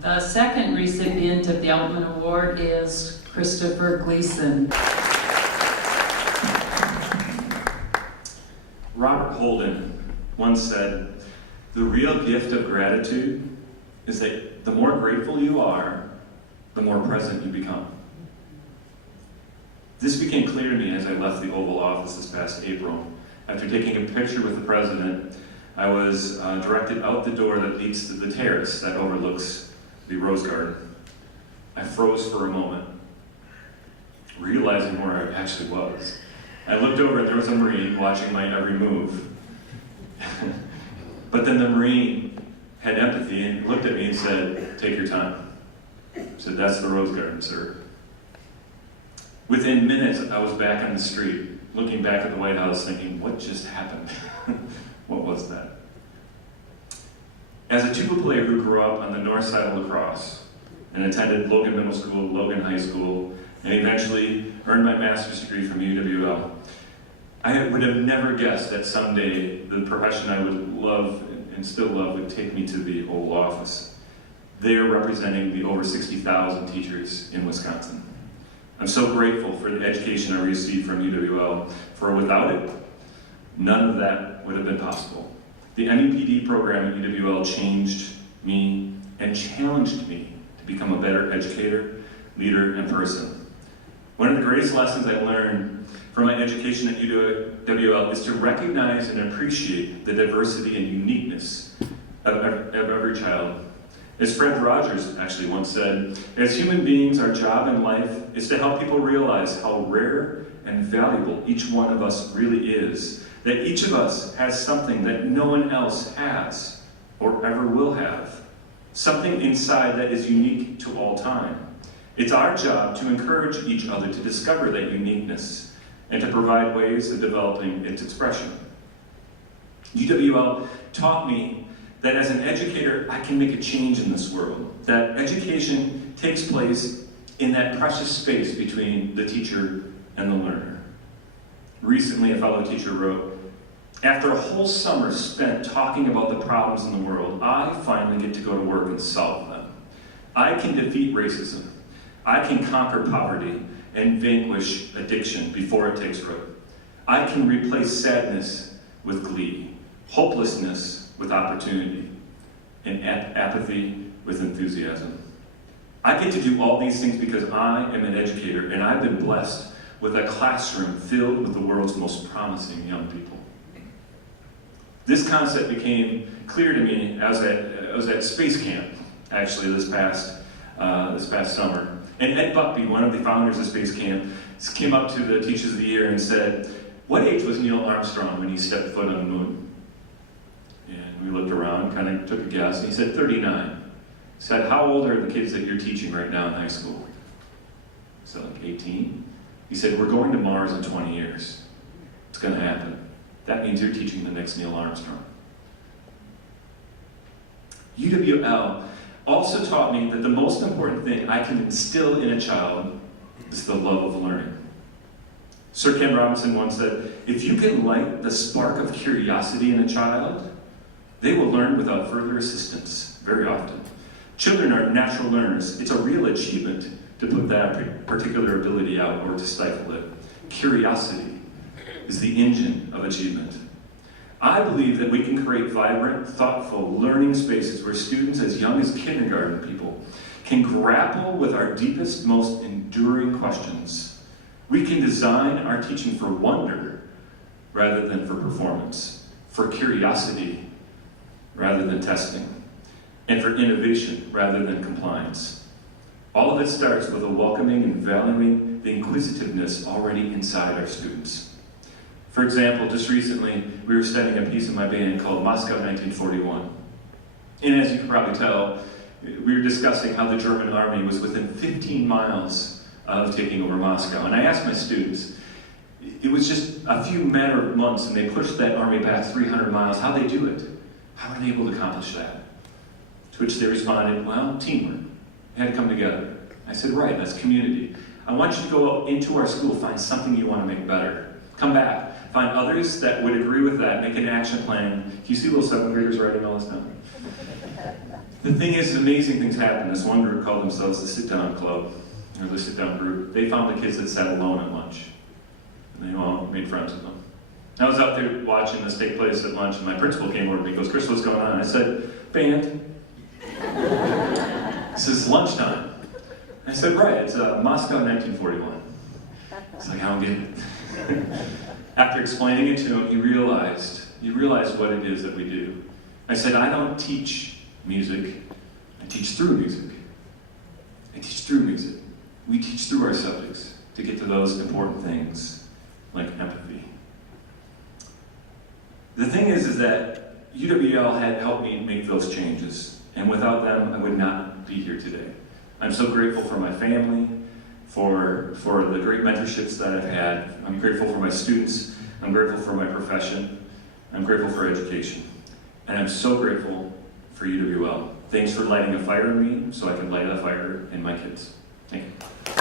The second recipient of the Altman Award is Christopher Gleason. Robert Holden once said, "The real gift of gratitude is that the more grateful you are, the more present you become." This became clear to me as I left the Oval Office this past April. After taking a picture with the president, I was directed out the door that leads to the terrace that overlooks the Rose Garden. I froze for a moment, realizing where I actually was. I looked over and there was a Marine watching my every move. But then the Marine had empathy and looked at me and said, "Take your time." I said, "That's the Rose Garden, sir." Within minutes, I was back on the street, looking back at the White House thinking, what just happened? What was that? As a tuba player who grew up on the north side of La Crosse and attended Logan Middle School, Logan High School, and eventually earned my master's degree from UWL, I would have never guessed that someday the profession I would love and still love would take me to the Oval Office. They are representing the over 60,000 teachers in Wisconsin. I'm so grateful for the education I received from UWL, for without it, none of that would have been possible. The MEPD program at UWL changed me and challenged me to become a better educator, leader, and person. One of the greatest lessons I learned from my education at UWL is to recognize and appreciate the diversity and uniqueness of every child. As Fred Rogers actually once said, "As human beings, our job in life is to help people realize how rare and valuable each one of us really is, that each of us has something that no one else has or ever will have, something inside that is unique to all time. It's our job to encourage each other to discover that uniqueness and to provide ways of developing its expression." UWL taught me that as an educator, I can make a change in this world, that education takes place in that precious space between the teacher and the learner. Recently, a fellow teacher wrote, "After a whole summer spent talking about the problems in the world, I finally get to go to work and solve them. I can defeat racism. I can conquer poverty and vanquish addiction before it takes root. I can replace sadness with glee, hopelessness with opportunity, and apathy with enthusiasm. I get to do all these things because I am an educator, and I've been blessed with a classroom filled with the world's most promising young people." This concept became clear to me as I was at space camp, actually, this past summer. And Ed Buckby, one of the founders of Space Camp, came up to the Teachers of the Year and said, "What age was Neil Armstrong when he stepped foot on the moon?" And we looked around, kind of took a guess, and he said 39. He said, "How old are the kids that you're teaching right now in high school?" I said, "Like 18. He said, "We're going to Mars in 20 years. It's going to happen. That means you're teaching the next Neil Armstrong." UWL also taught me that the most important thing I can instill in a child is the love of learning. Sir Ken Robinson once said, "If you can light the spark of curiosity in a child, they will learn without further assistance very often. Children are natural learners. It's a real achievement to put that particular ability out or to stifle it. Curiosity is the engine of achievement." I believe that we can create vibrant, thoughtful learning spaces where students as young as kindergarten people can grapple with our deepest, most enduring questions. We can design our teaching for wonder rather than for performance, for curiosity rather than testing, and for innovation rather than compliance. All of it starts with a welcoming and valuing the inquisitiveness already inside our students. For example, just recently, we were studying a piece of my band called Moscow 1941. And as you can probably tell, we were discussing how the German army was within 15 miles of taking over Moscow. And I asked my students, it was just a few matter of months and they pushed that army back 300 miles, how'd they do it? How were they able to accomplish that? To which they responded, well, teamwork. We had to come together. I said, right, that's community. I want you to go into our school, find something you want to make better. Come back. find others that would agree with that, make an action plan. Do you see little 7th graders writing all this down? The thing is, amazing things happen. This one group called themselves the Sit Down Club, or the Sit Down Group. They found the kids that sat alone at lunch. And they all made friends with them. I was out there watching this take place at lunch, and my principal came over to me and goes, "Chris, what's going on?" I said, "Band." This is lunchtime. I said, "Right, it's Moscow 1941. He's like, "I don't get it." After explaining it to him, he realized what it is that we do. I said, "I don't teach music, I teach through music. I teach through music. We teach through our subjects to get to those important things like empathy." The thing is that UWL had helped me make those changes, and without them, I would not be here today. I'm so grateful for my family, for the great mentorships that I've had. I'm grateful for my students. I'm grateful for my profession. I'm grateful for education. And I'm so grateful for UWL. Thanks for lighting a fire in me so I can light a fire in my kids. Thank you.